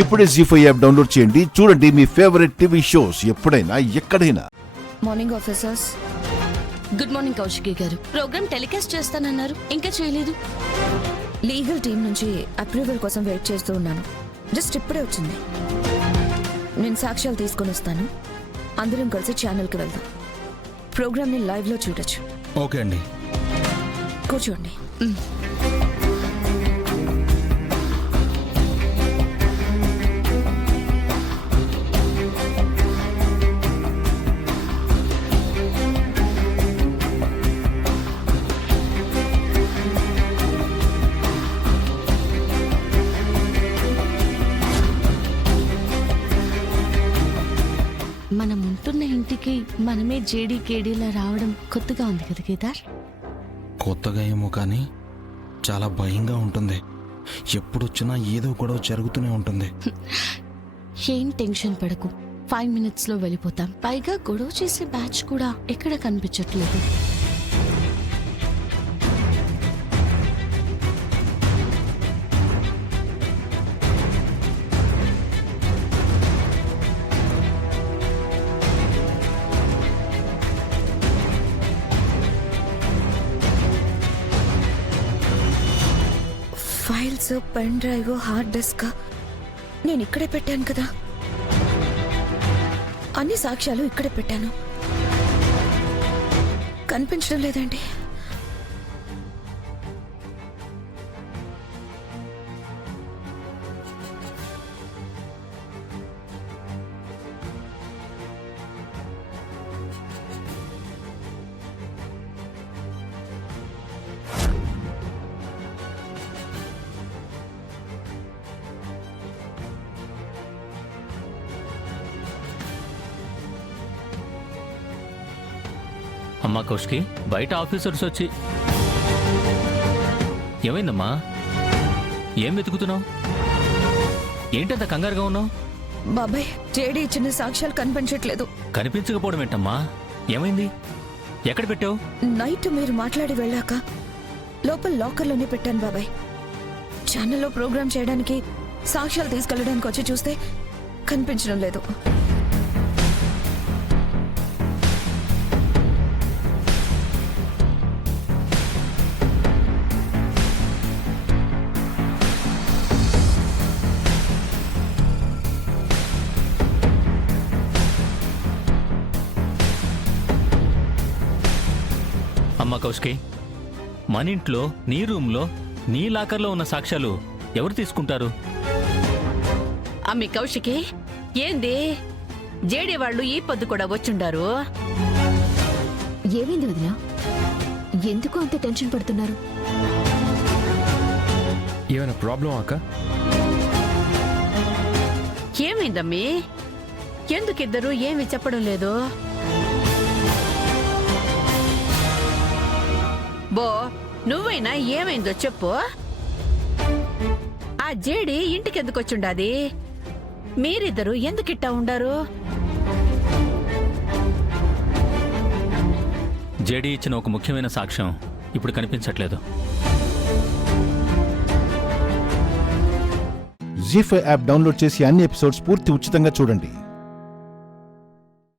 ఇప్పుడే జీ5 app download చేయండి. చూడండి మీ ఫేవరెట్ టీవీ షోస్ ఎప్పుడైనా ఎక్కడైనా. Morning officers. Good morning Kaushiki గారు. ప్రోగ్రామ్ టెలికాస్ట్ చేస్తానన్నారు, ఇంకా చేయలేదు. లీగల్ టీం నుంచి అప్రూవల్ కోసం వెయిట్ చేస్తూ ఉన్నాను. జస్ట్ ఇప్పుడే వచ్చింది. నేను సాక్ష్యాలు తీసుకొని వస్తాను. అందరం కలిసి ఛానల్కి వెళ్దాం. ప్రోగ్రామ్ని లైవ్లో చూడొచ్చు. ఓకే అండి. కూర్చోండి. మనం ఉంటున్న ఇంటికి మనమే జేడీకేడీలా రావడం కొత్తగా ఉంది కదా కేదార్. కొత్తగా ఏమో కానీ చాలా భయంగా ఉంటుంది. ఎప్పుడొచ్చినా ఏదో గొడవ జరుగుతూనే ఉంటుంది. ఏం టెన్షన్ పడకు, 5 minutes లో వెళ్ళిపోతాం. పైగా గొడవ చేసే బ్యాచ్ కూడా ఎక్కడ కనిపించట్లేదు. Files, pen drive, hard disk నేను ఇక్కడే పెట్టాను కదా. అన్ని సాక్ష్యాలు ఇక్కడే పెట్టాను. కనిపించడం లేదండి. అమ్మా కౌశికి, బయట ఆఫీసర్స్ వచ్చి. ఏమైందమ్మా? ఏం వెతుకుతున్నావు? ఏంటంత కంగారుగా ఉన్నావు? బాబాయ్, జేడీ ఇచ్చిన సాక్ష్యాలు కనిపించట్లేదు. కనిపించకపోవడం ఏంటమ్మా? ఏమైంది? ఎక్కడ పెట్టావు? నైట్ మీరు మాట్లాడి వెళ్ళాక లోపల లాకర్లోనే పెట్టాను బాబాయ్. ఛానల్లో ప్రోగ్రామ్ చేయడానికి సాక్ష్యాలు తీసుకెళ్ళడానికి వచ్చి చూస్తే కనిపించడం లేదు. అమ్మా కౌశికి, మన ఇంట్లో, నీ రూమ్లో, నీ లాకర్లో ఉన్న సాక్ష్యాలు ఎవరు తీసుకుంటారు? అమ్మి కౌశికి, ఏంది జేడీ వాళ్ళు ఈ పొద్దు కూడా వచ్చుండారు? ఏమైంది వదినా? ఎందుకు అంత టెన్షన్ పడుతున్నారు? ఏమైనా ప్రాబ్లం అక్క? ఏమైందమ్మీ? ఎందుకిద్దరు ఏమి చెప్పడం లేదు? బో, నువ్వైనా ఏమైందో చెప్పు. ఆ జేడి ఇంటికెందుకు వచ్చుండాది? మీరిద్దరు ఎందుకిట్టా ఉండారు? జేడీ ఇచ్చిన ఒక ముఖ్యమైన సాక్ష్యం ఇప్పుడు కనిపించట్లేదు. జీ5 యాప్ డౌన్లోడ్ చేసి అన్ని ఎపిసోడ్స్ పూర్తి ఉచితంగా చూడండి.